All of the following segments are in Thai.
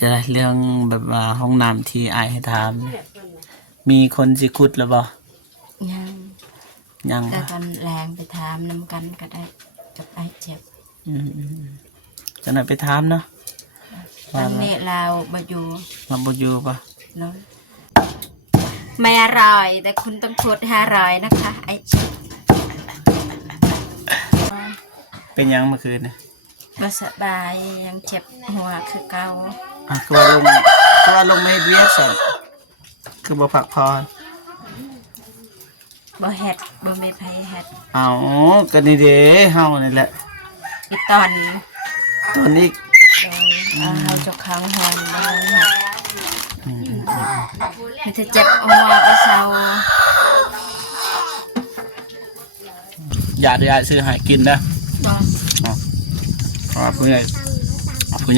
จะได้เรื่องแบบว่าห้องน้ำที่อายให้ถามมีคนสิขุดหรือบ่ยังยังแต่ตอนแรงไปถามนำกันก็ได้กับไอ้เจ็บจะหน่อยไปถามเนาะตอนนี้เราบ่อยู่ปะเนาะไม่อร่อยแต่คุณต้องพูด500นะคะไอ้เจ็บเป็นยังเมื่อคืนเนี่ยบ่สบายยังเจ็บหัวคือเก่าคือว่าลงไม่เวียดสิคือบ่พักพอบ่เฮ็ดบ่มีไผเฮ็ดเอาก็นี่เด้เฮานี่แหละอีตอนนี้โดยเฮาเจ้าของหอนบ่เฮ็ดมันจะเจ็บหัวบ่เซาอย่าได้ซื้อให้กินนะเพราะผู้ให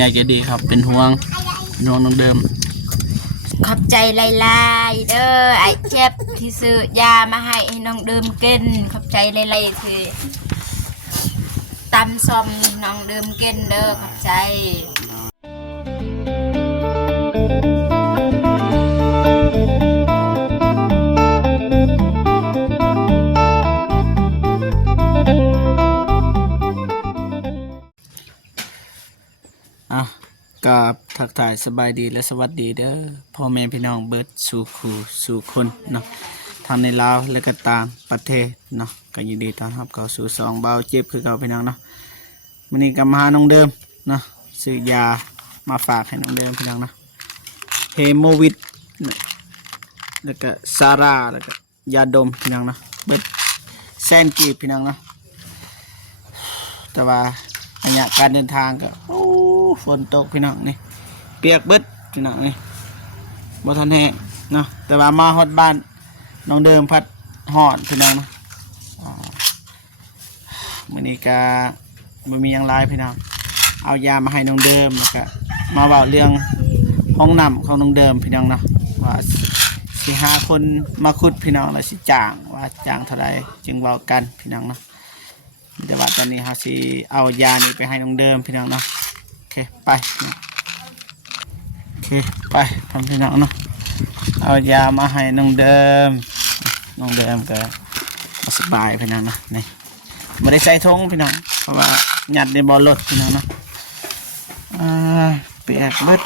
ญ่ใจดีครับเป็นห่วงน้องเดิมขอบใจหลายๆเด้อไอ้เจ็บที่ซื้อยามาให้น้องเดิมกินขอบใจหลายๆที่ตำส้มน้องเดิมกินเด้อขอบใจกับทักทายสบายดีและสวัสดีเด้อพ่อแม่พี่น้องเบิดสู่คู่สู่คนเนาะทางในลาวและก็ต่างประเทศเนาะก็ยินดีต้อนรับเข้าสู่สองเบาเจ็บคือเก่าพี่น้องเนาะมื้อนี้ก็มาหาน้องเดิมเนาะซื้อยามาฝากให้น้องเดิมพี่น้องเนาะเฮโมวิดแล้วก็ซาร่าแล้วก็ยาดมพี่น้องเนาะเบิดแซนกีบพี่น้องเนาะแต่ว่าระยะการเดินทางก็ฝนตกพี่น้องนี่เปียกเบิดพี่น้องนี่บ่ทันแห้งเนาะแต่ว่ามาฮอดบ้านน้องเดิมพัดฮอดพี่น้องเนาะมื้อนี้ก็บ่มีหยังหลายพี่น้องเอายามาให้น้องเดิมแล้วก็มาเว้าเรื่องห้องน้ำของน้องเดิมพี่น้องเนาะว่าสิหาคนมาขุดพี่น้องแล้วสิจ้างว่าจ้างเท่าใดจึงเว้ากันพี่น้องเนาะแต่ว่าตอนนี้เฮาสิเอายานี้ไปให้น้องเดิมพี่น้องเนาะโอเคไปทำพี่น้องเนาะเอายามาให้น้องเดิมก็สบายพี่น้องเนาะนี่ไม่ได้ใส่ทงพี่น้องเพราะว่าหยัดในบอลรถพี่น้องเนาะเปียกเบิด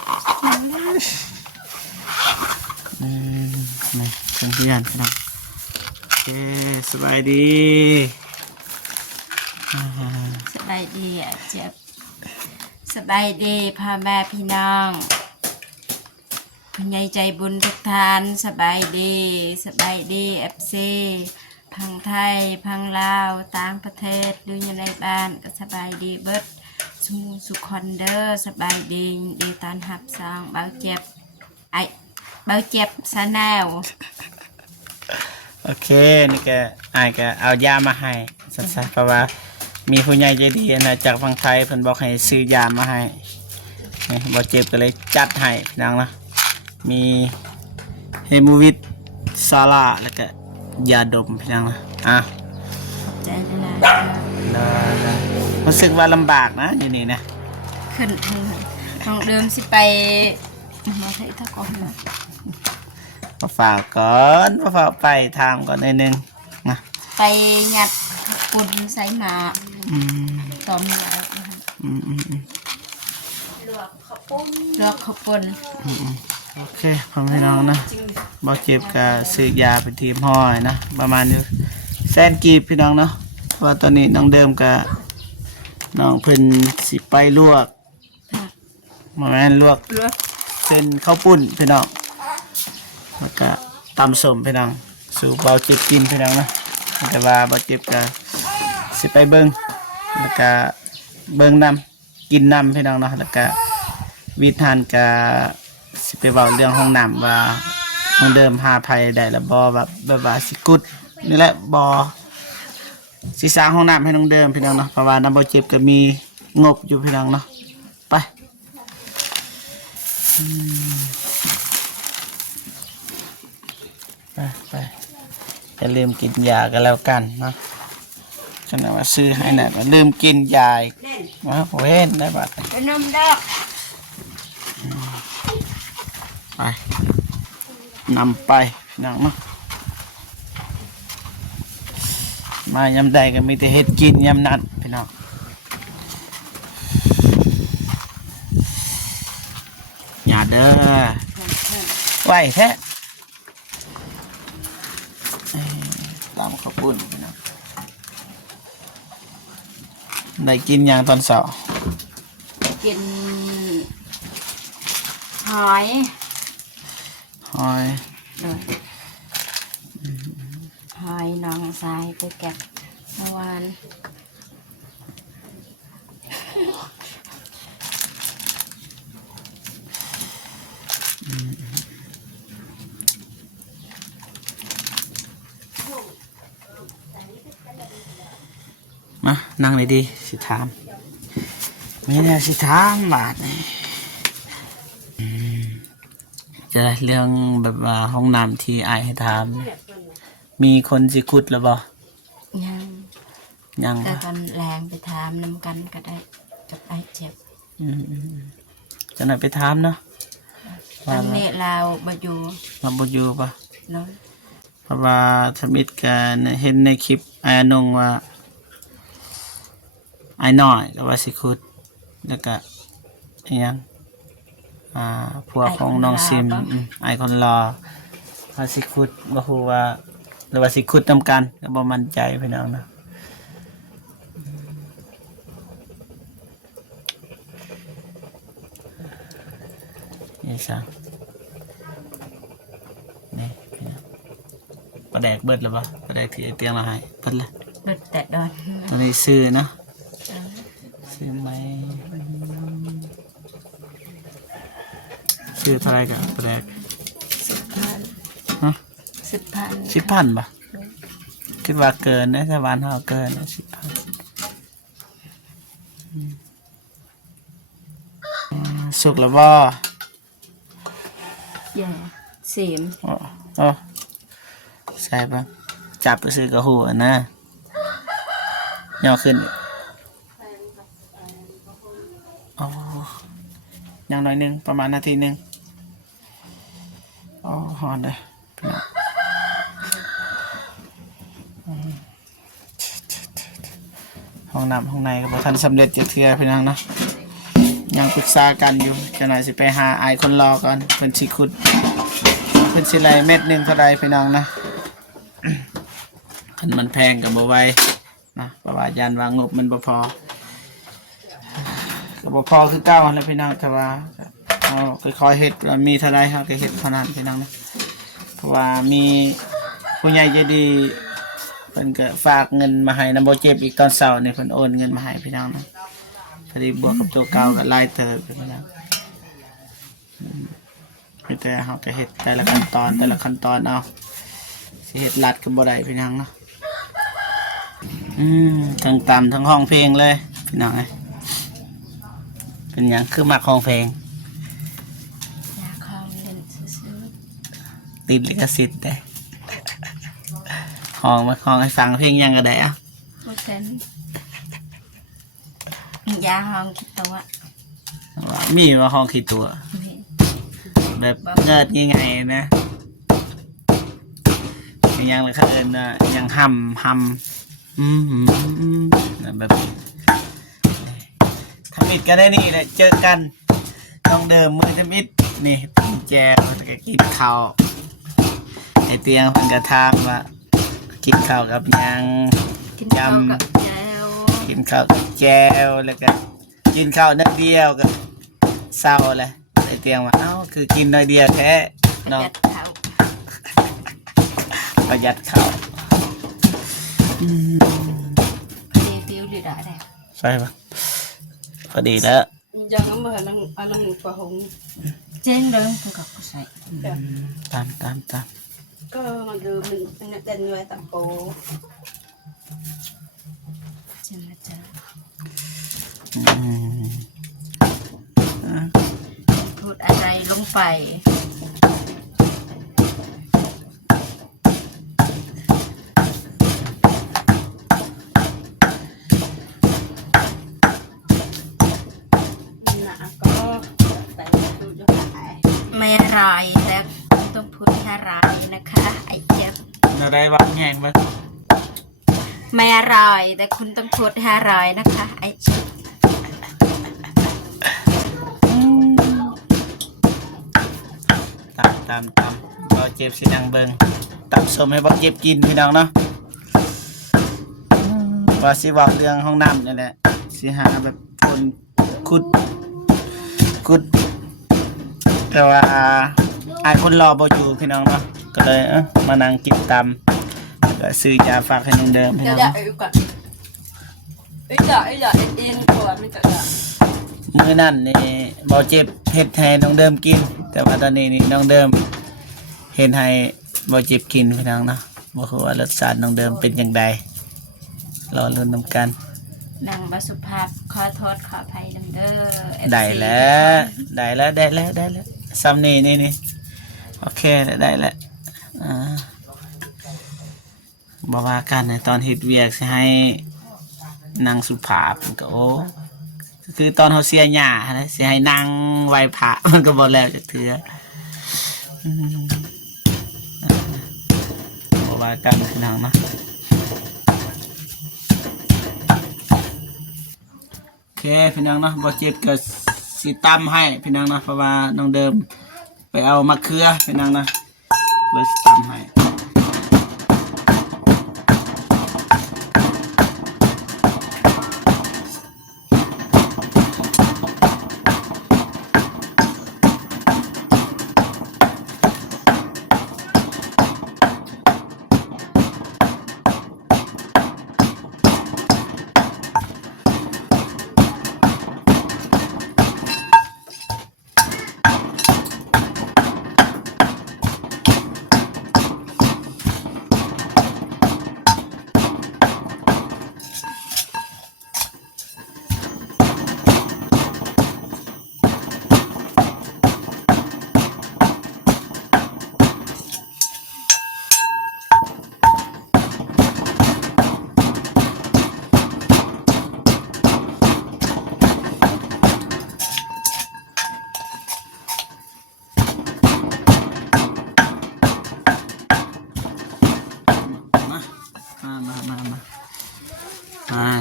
นี่เพื่อนพี่น้องโอเคสบายดีสบายดีอ่ะเจ็บสบายดีพ่อแม่พี่น้องคุณยายใจบุญทุกท่านสบายดีFC พังไทยพังลาวต่างประเทศหรืออยู่ในบ้านก็สบายดีเบิดสุขคนเด้อสบายดีตอนหับซองเบาเจ็บซะแนวโอเคนี่แกเอายามาให้สักๆเพราะว่ามีผู้ใหญ่ใจดีนะจากฝั่งไทยเพิ่นบอกให้ซื้อยามาให้นี่บ่เจ็บก็เลยจัดให้พี่น้องนะมีเฮโมวิดซาร่าแล้วก็ยาดมพี่น้องนะใจนะรู้สึกว่าลำบากนะอยู่นี่นะขึ้นน้องเดิมสิไปมาใช้ตะกอนมาฝากก่อนมาฝากไปทำก่อนนิดนึงนะไปงัดปุ่นใส่หมาต้มแล้วลวกข้าวปุ้นโอเคพ่อพี่น้องนะบ่เจ็บกับซื้อยาไปทีมห้อยนะประมาณอยู่แสนกีบพี่น้องเนาะว่าตอนนี้น้องเดิมกับน้องเพิ่นสิไปลวกมาแม่นลวกเส้นข้าวปุ้นพี่น้องแล้วก็ตำส้มพี่น้องสู่เบาเจ็บกินพี่น้องนะแต่ว่าบ่เจ็บกับสิไปเบิ่งแล้วก็เบิ่งน้ำกินน้ำพี่น้องเนาะแล้วก็วิธีการกับสิไปเว้าเรื่องห้องน้ำว่าห้องเดิมหาภัยได้ละบ่แบบว่าสิกุดนี่แหละบ่สิสร้างห้องน้ำให้น้องเดิมพี่น้องเนาะเพราะว่าน้ำบ่เจ็บก็มีงบอยู่พี่น้องเนาะไปจะลืมกินยากันแล้วกันเนาะขณะว่าซื้อให้น่ะลืมกินยามาเว้นได้บัดเป็นนมดอก ไปนำไปพี่น้องเนาะมายำใดก็มีแต่เฮ็ดกินยำนั้นพี่น้องอย่าเด้อไหวแท้ตามข้าวปุ้นพี่น้องได้กินอย่างตอนเช้า กินหอย หอย เลยหอยน้องทรายไปเก็บเมื่อวาน มานั่งเลยดีสิถามไม่ได้สิถามบาทนี่จะได้เรื่องแบบว่าห้องน้ำที่อายให้ถามมีคนสิขุดหรือเปล่า ยัง ยัง แต่ วะ ตอนแรงไปทามน้ำกันก็ได้กับไอเจ็บ อืมจะหน่อยไปถามเนาะ ตอนนี้เราบอยู่ มาบอยู่ปะ เนาะ เพราะว่าทมิตกันเห็นในคลิปไอ้อนงว่าไอ้น้อยก็ว่าสิขุดแล้วก็อิหยังพวกของน้องซิมไอคนรอว่าสิขุดบ่ฮู้ว่าหรือว่าสิขุดนำกันก็บ่มั่นใจพี่น้องนะนี่ซะนี่พี่น้องปลาแดกเบิดแล้วบ่ปลาแดกที่ไอ้เตียงเราให้เบิดละ เบิดแต่ดอน ตอนนี้ซื้อเนาะซื้อไหมซื้อเท่าไรกันปลาแดก 10,000 ฮะ 10,000 10,000ป่ะคิดว่าเกินนะถ้าบ้านเฮาเกินนะ10,000สุกแล้วบ่ แย่เสียม อ๋อใช่ป่ะจับไปซื้อกระหูนะย่อขึ้นอ๋อยังหน่อยหนึงประมาณนาทีหนึงอ๋อหอนเลยพี่น้องห้องน้ำห้องในก็บ่ทันสำเร็จจะเทื่อพี่น้องเนาะยังปรึกษากันอยู่จะหน่อยสิไปหาไอายคนรอก่อนเพิ่นสิขุดเพิ่นสิไล่เม็ดหนึงเท่าใดพี่น้องนะ คันมันแพงกับบ่ไหวนะเพราะว่ายันว่างบมันบ่พอก็บ่พอคือเก่าแล้วพี่น้องแต่ว่าค่อยๆเฮ็ดว่ามีเท่าใดเฮาก็เฮ็ดเท่านั้นพี่น้องนะเพราะว่ามีผู้ใหญ่ใจดีเพิ่นก็ฝากเงินมาให้นำบ่เจ็บอีกตอนเช้านี่เพิ่นโอนเงินมาให้พี่น้องนะพอดีบวกกับตัวเก่าก็หลายเติบพี่น้องมีแต่เฮาก็เฮ็ดแต่ละขั้นตอนเอาสิเฮ็ดลัดก็บ่ได้พี่น้องเนาะทั้งตำทั้งห้องเพลงเลยพี่น้องเอ้ยเป็นหยังคือมักห้องเพลง อยากของเล่นซื้อ ติดลิขสิทธิ์ได้ห้องมาห้องให้ฟังเพลงหยังก็ได้อะ ๆบ่เป็นยาห้องคิดตัว ว่ามีมาห้องขี้ตัว นี่ แบบเงิดยังไงนะเป็นหยังเลยค่ะเอิญนะยังหำแบบทำอิดกันได้นี่แหละเจอกันต้องเดิมมือทำอิดนี่กินแจวแล้วก็กินข้าวไอเตียงเพิ่นกระทามว่ากินข้าวกับหยัง กินข้าวกับแจว กินข้าวกับแจวแล้วก็กินข้าวนิดเดียวก็เศร้าเลยไอเตียงว่าเอ้าคือกินน้อยเดียวแท้เนาะ ยัดข้าว ประหยัดข้าว tiêu đi đã đây ใช่ปะพอดีแล้ว Jangan mahalang alang pahong trên đường tôi gặp có sậy ตาม ก็มาดูมันเต้นไว้ตับโป trên là chờ อืม thụt ai đây lông phải หนาก็แต่ดูจะหาย แม ไม่อร่อยแต่ต้องพูดอร่อยนะคะไอ้เจ็บ อะไรวางแห้งบ้าง ไม่อร่อยแต่คุณต้องพูดอร่อยนะคะไอ้เจ็บ ตามบ่เจ็บสินางเบิงตามสมให้บ่เจ็บกินพี่น้องเนาะว่าสิเว้าเรื่องห้องน้ำนี่แหละสิหาแบบคนขุดแต่ว่าไอ้คนรอบ่อยู่พี่น้องเนาะก็เลยมานั่งกินตามก็ซื้อยาฝากให้น้องเดิมพี่ เดี๋ น้ ยว อง เดี๋ยวก่อนเอ้ยเดี๋ยวเอ็นก่อนไม่เกิดอ่ะ มื้อนั้นนี่บ่เจ็บเฮ็ดให้น้องเดิมกิน แต่ว่าตอนนี้นี่น้องเดิมเฮ็ดให้บ่เจ็บกินพี่น้องเนาะบ่รู้ว่ารสชาติน้องเดิมเป็นจังไดรอลุ้นนำกัน นางบสุภาพขอโทษขออภัยนำเด้อ ได้แล้วซ้ำนี่โอเคได้แล้วบ่ว่ากันในตอนเฮ็ดเวียกสิให้นางสุภาพมันก็โอ้คือตอนเฮาเสียหญ้านะสิให้นางไหว้พระมันก็บ่แล้วจักเทื่อบ่ว่ากันพี่น้องเนาะโอเคพี่น้องเนาะบ่เจ็บก็สิตำให้พี่น้องเนาะเพราะว่าน้องเดิมไปเอามะเขือพี่น้องนะเลยสิตำให้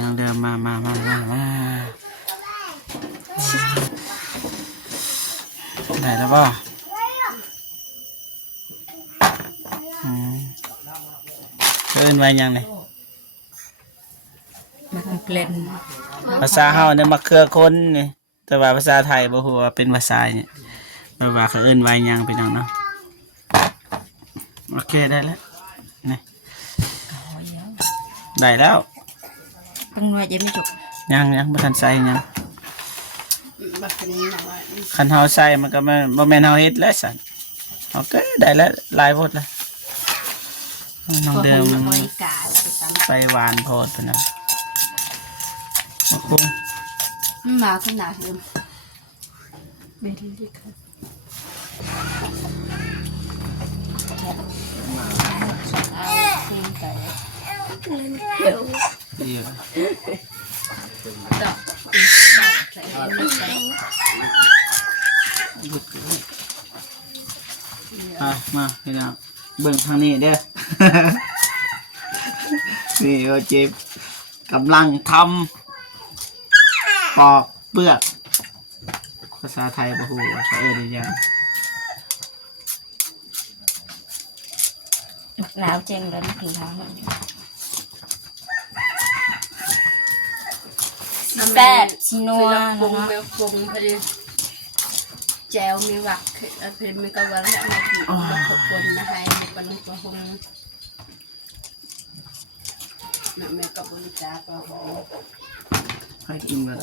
น้องเดิมมาได้แล้วป่ะเอิ้นไว้ยังไง มันเกล็น ภาษาเฮาเนี่ยมะเขือคนนี่แต่ว่าภาษาไทยบ่ฮู้ว่าเป็นภาษาเนี่ยแปลว่าเขาเอิ้นไว้ยังพี่น้องเนาะโอเคได้แล้วนี่ได้แล้ว ตึงหน่วยจะไม่จุก ยังบ่ทันใส่ยัง แบบนี้นะว่า คันเฮาใส่มันก็บ่แม่นเฮาเฮ็ดแล้วสั่นโอเคได้แล้วหลายโพดแล้วน้องเดิม บริการ ไปหวานโพดพุ่นน่ะโอ้โห มาขึ้นหนาเดิม ไม่ได้ดีค่ะตีนไก่ ดีอ่ะ ต่อ มาพี่น้องเบิ่งทางนี้เด้อ นี่ก็เจ็บกำลังทำปอกเปลือกภาษาไทยบ่ฮู้ว่าเขาเอิ้นอีหยัง แล้วเจงเลยไม่ถึงท้องแซ่บชินัว ปรุง เนาะ เมลปรุงพอดีแจวมีหวักเพลมีกระวันและมาถึงมาขอบคุณนะคะมีปนุกระหงน่ะแม่กับบริจาคระหง ให้กินเลย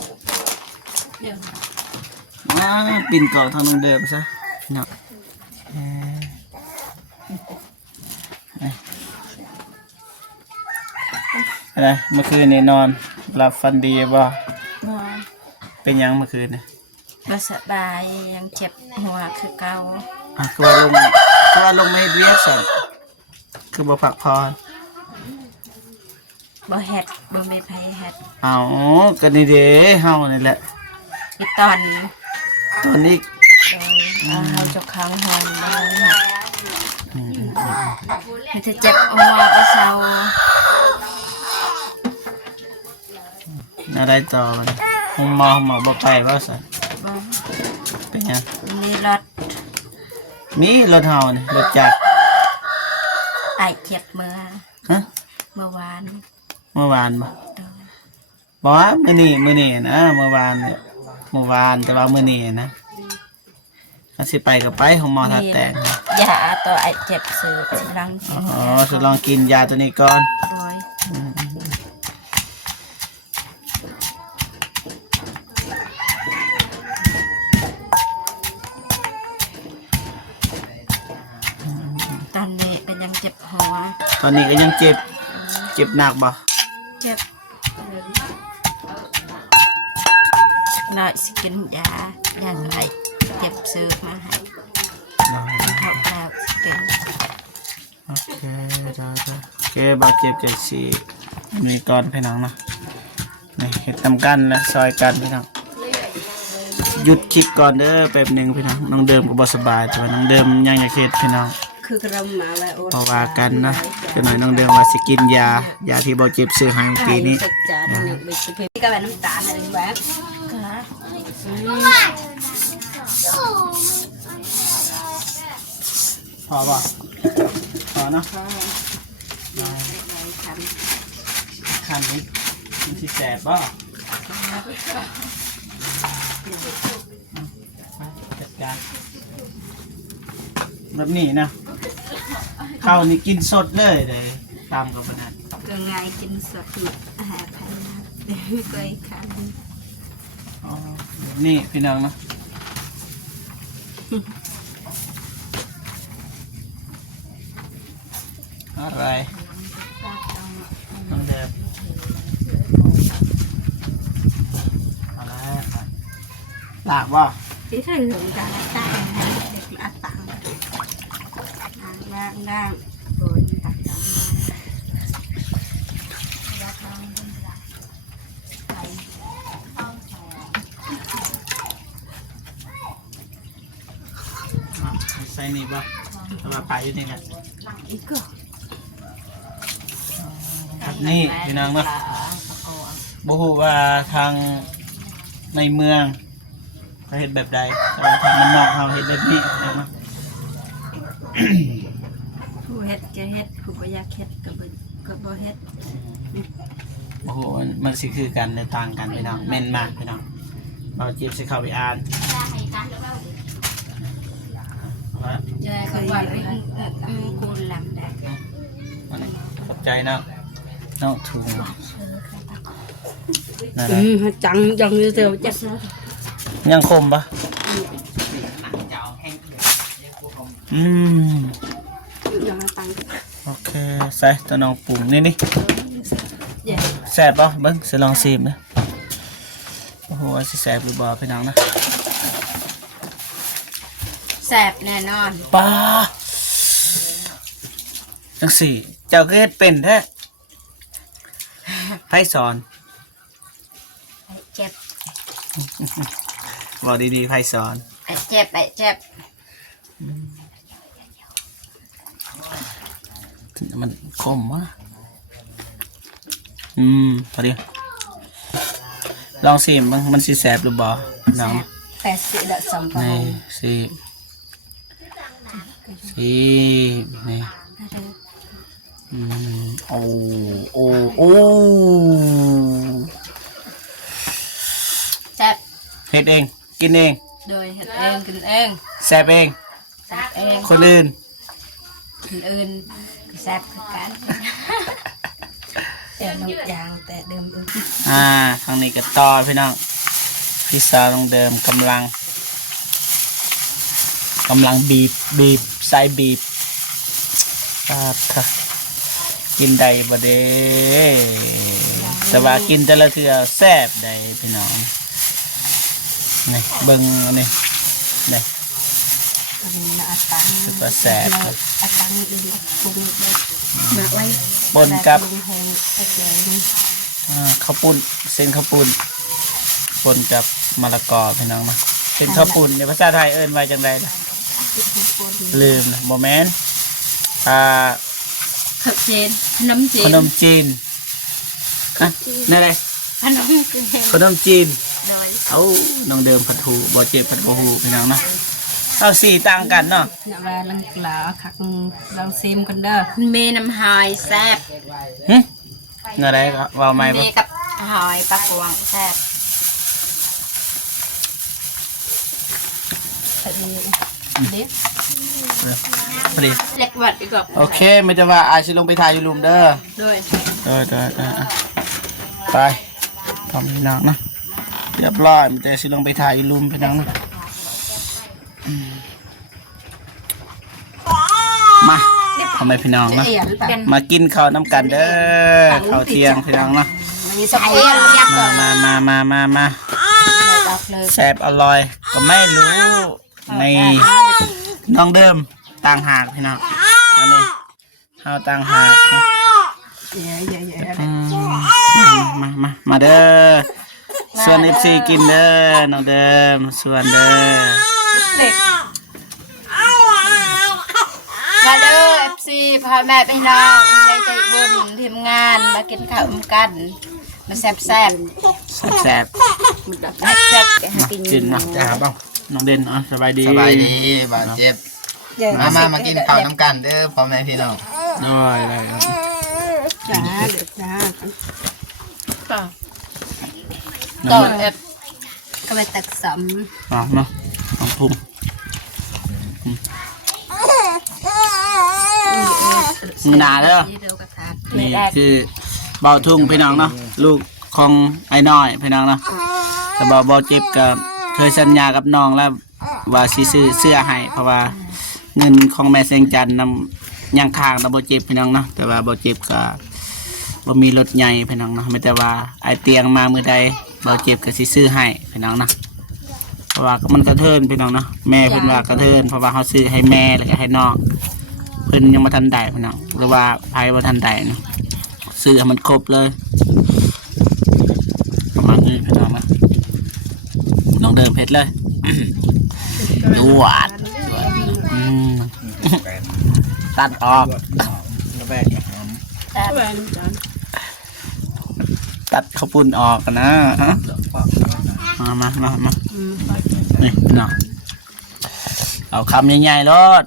เดี๋ยว มาปิ่นเก่าทางเดิมซะพี่น้องอะไรเมื่อคืนนี่นอนหลับฝันดีบ่ บ่ เป็นหยังเมื่อคืนนี่ บ่สบายยังเจ็บหัวคือเก่า คือว่าลงไม่เวียกสั่นคือบ่พักพร บ่เฮ็ดบ่มีไผเฮ็ด เอาก็นี่เด้เฮานี่แหละ อีตอน ตอนนี้ โดยเอาเฮา จกข้างหอนบ้างมันจะเจ็บหัวเอาเศร้า อะไรต่อมันหมอบอกไปว่าสัน บ้าง เป็นยัง มีรถ มีรถเฮานี่รถจักร ไอเจ็บเมื่อ ฮะ เมื่อวาน เมื่อวานบ่ โดย บอกว่ามื้อนี้นะเมื่อวานเนี่ยเมื่อวานแต่ว่ามื้อนี้นะถ้าสิไปก็ไปของหมอทัดแต่ง ยาตัวไอเจ็บสืบสิลัง อ๋อทดลองกินยาตัวนี้ก่อน โดยตอนนี้ก็ยังเจ็บหัว ตอนนี้ก็ยังเจ็บหนักบ่ เจ็บหน่อยสกินยาอย่างไรเจ็บซื้อมาให้เขาแล้วสกิน โอเคได้โอเคบาดเจ็บจากสีมีก่อนพี่น้องเนาะนี่เห็ดตำกันและซอยกันพี่น้องหยุดคลิปก่อนเด้อแป๊บหนึงพี่น้องน้องเดิมก็บ่สบายแต่ว่าน้องเดิมยังอยากเฮ็ดพี่น้อง คือกระมาไว้โอ๊ต เพราะว่ากันนะจะหน่อยน้องเดิมว่าสิกินยาที่บ่เจ็บซื้อให้เมื่อกี้นี้ สักจานหนึ่งไปสิเพชรก็แบบน้ำตาลอะไรแบบ พอป่ะพอเนาะคันนี้มันสิแสบป่ะจัดการแบบนี้นะข้าวนี่กินสดเลยตามกับปนัด ก็ง่ายกินสดอาหารไทยนะเคยขัน อ๋อแบบนี่พี่น้องเนาะอะไรน้องเดิมอะไรลากบ่ ที่เคยหึงกันต่างเด็กมาต่างล่างโดนตัดต่าง ใส่นี่ป่ะเอามาปลาอยู่นี่ไง อีกก็ ครับนี่พี่น้องเนาะบ่ฮู้ว่าทางในเมืองเขาเฮ็ดแบบใดแต่ว่าทางมันนอกเขาเฮ็ดแบบนี้เนาะ ผู้เฮ็ดก็เฮ็ดผู้บ่อยากเฮ็ดก็บ่เฮ็ด บ่ฮู้ว่ามันสิคือกันหรือต่างกันพี่น้องแม่นมากพี่น้องเราจีบสิเข้าไปอ่านว่า เคยกูลำได้ ขอบใจเนาะเนาะถูกนั่นแหละ จังnhư thế chắc ยังคมปะอืม ยังตัง โอเคใส่ตัวน้องปรุงนี่นี่แซ่บปะเบิ้งสิลองชิมนะโอ้โหสิแซ่บหรือบ่พี่น้องนะ แสบแน่นอน ป้าจังสี่เจ้าก็เฮ็ดเป็นแท้ไผสอน เจ็บ บอกดีๆไผสอน ไอเจ็บไอเจ็บ มันคมวะพอดีลองชิมบ้างมันสิแซ่บหรือบ่น้อง แต่สิละสมบู นี่ รณ์ สินี่โอ้โอ้โอ้ แซ่บ เฮ็ดเองกินเอง โดยเฮ็ดเองกินเอง แซ่บเอง แซ่บเอง คนอื่น คนอื่นก็แซ่บคือกัน แต่บางอย่างแต่เดิมอื่น ทางนี้ก็ต่อพี่น้องพี่สาวตรงเดิมกำลังบีบใส่บีบค่ะกินได้บ่เด้แต่ว่ากินแต่ละเทื่อแซ่บได้พี่น้องนี่เบิ่งอันนี้นี่ อันนี้อัตัง คือว่าแซ่บ อัตังดีปรุงมาไว้ ปนกับ ปรุงแห้งไอ้แกง ข้าวปุ้นเส้นข้าวปุ้นปนกับมะละกอพี่น้องมาเป็นข้าวปุ้นในภาษาไทยเอิ้นไว้จังไดล่ะ ติดทุกคน ลืมนะโมเมนต์อ่า ขับเจนขนมเจ ข น นมจีนอ่ะนี่อะไร ขนมเจน ขนมจีน โดย เอาน้องเดิมผัดหูบ่เจ็บผัดบ่หูพี่น้องเนาะเอาสีต่างกันเนาะ เนี่ยว่าลังกลาคักลองซิมกันเด้อ เมน้ำหอยแซ่บ หึอะไรก็ว่าไม่ เม บ่ กับหอยปลากวางแซ่บ พอดีเด็ก พอดี เล็กวัดอีกกับ โอเคไม่จะว่าอาชิลงไปถ่ายอยู่ลุมเด้อ ด้วย ไปทำพี่น้องนะเรียบร้อยมันจะสิลงไปถ่ายอยู่ลุมพี่น้องนะมาทำไมพี่น้องนะ เอียนปะ มากินข้าวน้ำกันเด้อข้าวเที่ยงพี่น้องนะ มีสะเอียนเรียกก่อน มา ดอกเลย แซ่บอร่อยก็ไม่รู้ในน้องเดิมต่างหากพี่น้องอันนี้ข้าวต่างหากนะ เย่ มาเด้อส่วน FC กินเด้อน้องเดิมส่วนเด้อ เด็กมาเด้อ FC พ่อแม่พี่น้องใจใจบุญทีมงานมากินข้าวกันมาแซ่บแซ่บ แซ่บให้กิน กินนะจ้าบ้างน้องเด่นสบายดี สบายดีบาดเจ็บมากินข้าวน้ำกันเด้อพ่อแม่พี่น้อง ได้ จ้าเด็กจ้า ต่อแอบ ก็ไปตักส อ๋อเนาะของทุ่ม ำ มือหนาเด้อ ที่เดียวกับทาน นี่คือเบาทุ่งพี่น้องเนาะลูกของไอ้น้อยพี่น้องเนาะแต่เบาเจ็บกับเคยสัญญากับน้องแล้วว่าสิซื้อเสื้อให้เพราะว่าเงินของแม่เซงจันนำยังค้างแต่เบาเจ็บพี่น้องเนาะแต่ว่าเบาเจ็บก็บ่มีรถใหญ่พี่น้องเนาะไม่แต่ว่าไอเตียงมามือใดเบาเจ็บก็สิซื้อให้พี่น้องเนาะเพราะว่ามันกระเทินพี่น้องเนาะแม่เพิ่นว่ากระเทินเพราะว่าเขาซื้อให้แม่แล้วก็ให้น้องเพิ่นยังมาทันได้พี่น้องหรือว่าไผบ่ทันได้เนาะซื้อให้มันครบเลยประมาณนี้พี่น้องนะน้องเดิมเพชรเลย ดวดอืมตัดออก แหวนจ้า ตัดข้าวปุ้นออกกันนะฮะมานี่พี่น้องเอาคำใหญ่ๆรถ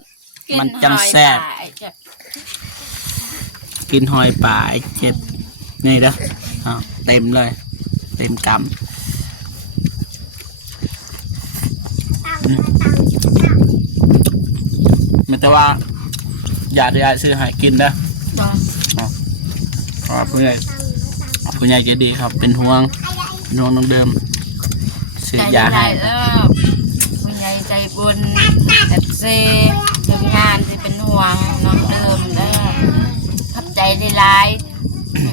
มันจังแซ่บกินหอยป่าไอ้เจ็บนี่เด้อเอาเต็มเลย เต็มกำมันแต่ว่าอยากได้ซื้อให้กินนะเพราะว่าผู้ใหญ่ใจดีครับเป็นห่วงน้องเดิมซื้อยาให้ ผู้ใหญ่ใจบุญFC ทีมงานที่เป็นห่วงน้องเดิมเด้อขับใจได้หลาย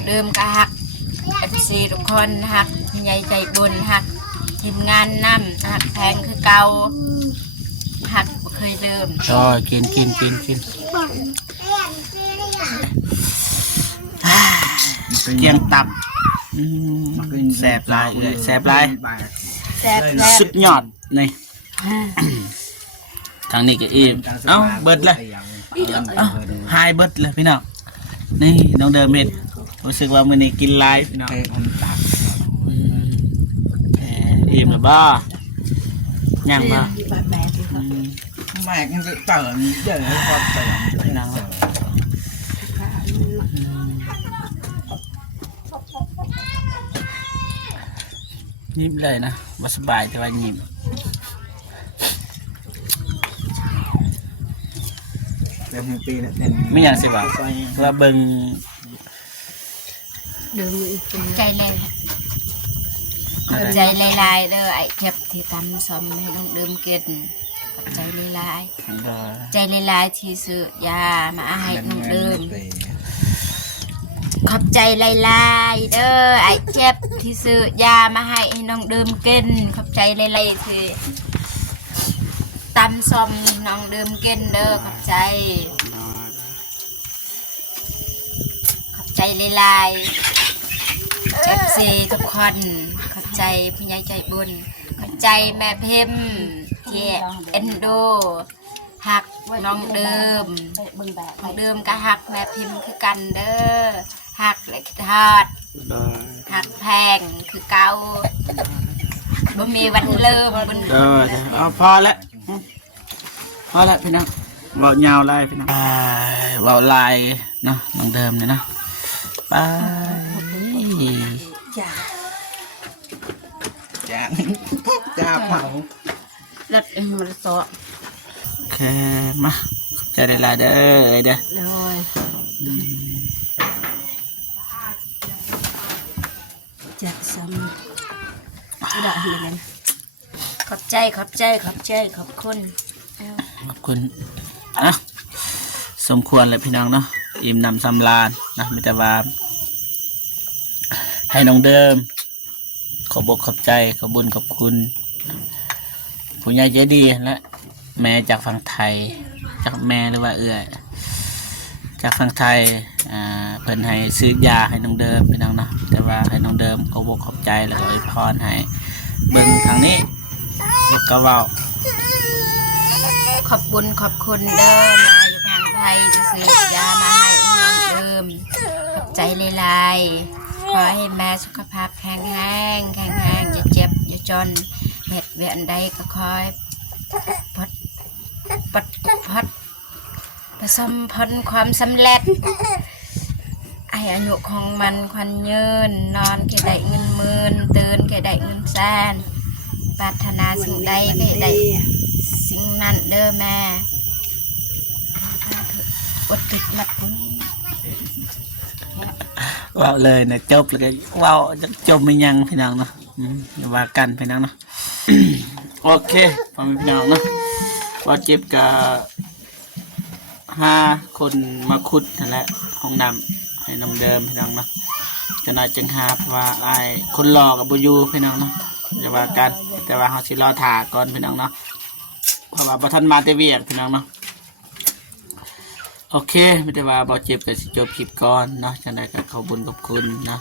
เดิมก็ฮัก FC ทุกคนฮักผู้ใหญ่ใจบุญฮักทีมงานนั่นฮักแพงคือเก่าฮักบ่เคยเดิม ก็กินเกียงตับแสบลายแสบลาย แซ่บ สุดยอดนี่ ทางนี้ก็อิ่มเอ้าเบิดเลยเอ้าหายเบิดเลยพี่น้องนี่น้องเดิมเม็ดรู้สึกว่ามื้อนี้กินหลายพี่น้องอิ่มหรือบ่ย่างบ่ แบบแบบ แม่กันจะตื่นเดี๋ยวพอตื่น พี่น้องยิ้มเลยนะว่าสบายแต่ว่ายิ้ม เต็มปีแล้วเต็ม ไม่อยากสิว่าว่าเบิ่ง เดิมอีก ใจเลยใจลายๆเด้อไอ้เก็บที่ตำซ้อมให้น้องเดิมกินใจลายๆใจลายๆที่ซื้อยามาให้น้องเดิม ขอบใจลายๆเด้อไอ้เจ็บที่ซื้อยามาให้น้องเดิมกินขอบใจลายๆที่ตำซ้อมน้องเดิมกินเด้อขอบใจลายๆเจ็บซีทุกคนขอบใจผู้ใหญ่ใจบุญขอบใจแม่พิมพ์ที่เอ็นดูห น้องเดิมน้องเดิมก็หักแม่พิมพ์คือกันเด้อหักเลยคิดฮอด โดย หักแพงคือเก่าบ่มีวันเลิมบน โดยเอาพอแล้วพอแล้วพี่น้องเบายาวไล่พี่น้องเบาลายเนาะน้องเดิมเนี่ยเนาะไป จ้า จ้าเผา รถมันโซะ โอเคมาใจได้ลายเด้อเด้อ เลยจากซ้ำได้เหมือนกัน ขอบใจขอบใจขอบใจขอบคุณ ขอบคุณอ่ะสมควรเลยพี่น้องเนาะอิ่มหนำสำราญนะมิตรวาให้น้องเดิมขอบอกขอบใจขอบุญขอบคุณผู้ใหญ่ใจดีและแม่จากฝั่งไทยจากแม่หรือว่าเอื้อจากฝั่งไทยเพิ่นให้ซื้อยาให้น้องเดิมพี่น้องเนาะแต่ว่าให้น้องเดิมขอบอกขอบใจแล้วก็อวยพรให้เบิ่งทางนี้ก็เว้า ขอบบุญขอบคุณเด้อมาอยู่ทางไทยจะซื้อยามาให้น้องเดิมขอบใจหลายๆขอให้แม่สุขภาพแข็งแรงแข็งแรงอย่าเจ็บอย่าจนเม็ดเวียนใดก็คอยพัดผสมผลความสำเร็จไออายุของมันควันยืนนอนแค่ได้เงินหมื่นตื่นแค่ได้เงินแสนปรารถนาสิ่งใดแค่ได้สิ่งนั้นเด้อแม่อดติดหลับปุ้น เว้าเลยนะจบเลยก็เว้าจะจบไม่ยังพี่น้องเนาะอย่าว่ากันพี่น้องเนาะ โอเคพอพี่น้องเนาะว่าเจ็บกับ5 คนมาขุดนั่นแหละห้องน้ำให้น้องเดิมพี่น้องเนาะจะน่อยจังหาเพราะว่าไอ้คนรอกับบุยูพี่น้องเนาะอย่าว่ากันแต่ว่าเขาสิรอถ่าก่อนพี่น้องเนาะเพราะว่าบ่ทันมาแต่เวียกพี่น้องเนาะโอเคไม่ได้ว่าบ่เจ็บก็สิจบคลิปก่อนเนาะจังได๋ก็ขอบคุญขอบคุณนะ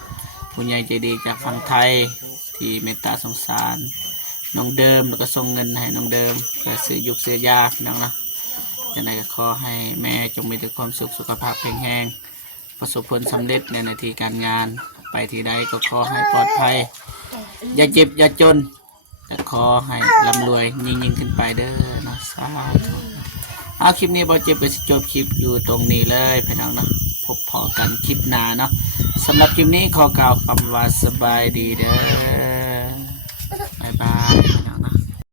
ผู้ใหญ่ใจดีจากฝั่งไทยที่เมตตาสงสารน้องเดิมแล้วก็ส่งเงินให้น้องเดิมเพื่อซื้อยุกซื้อยาพี่น้องเนาะจังได๋ก็ขอให้แม่จงมีแต่ความสุขสุขภาพแข็งแรงประสบผลสำเร็จในหน้าที่การงานไปที่ใดก็ขอให้ปลอดภัยอย่าเจ็บอย่าจนแต่ขอให้ร่ำรวยยิ่งขึ้นไปเด้อเนาะสาธุเอาคลิปนี้บอเจ็บไปสิจบคลิปอยู่ตรงนี้เลยพี่น้องนะพบพอกันคลิปหน้าเนาะสำหรับคลิปนี้ขอกล่าวคำว่าสบายดีเด้อบ๊ายบาย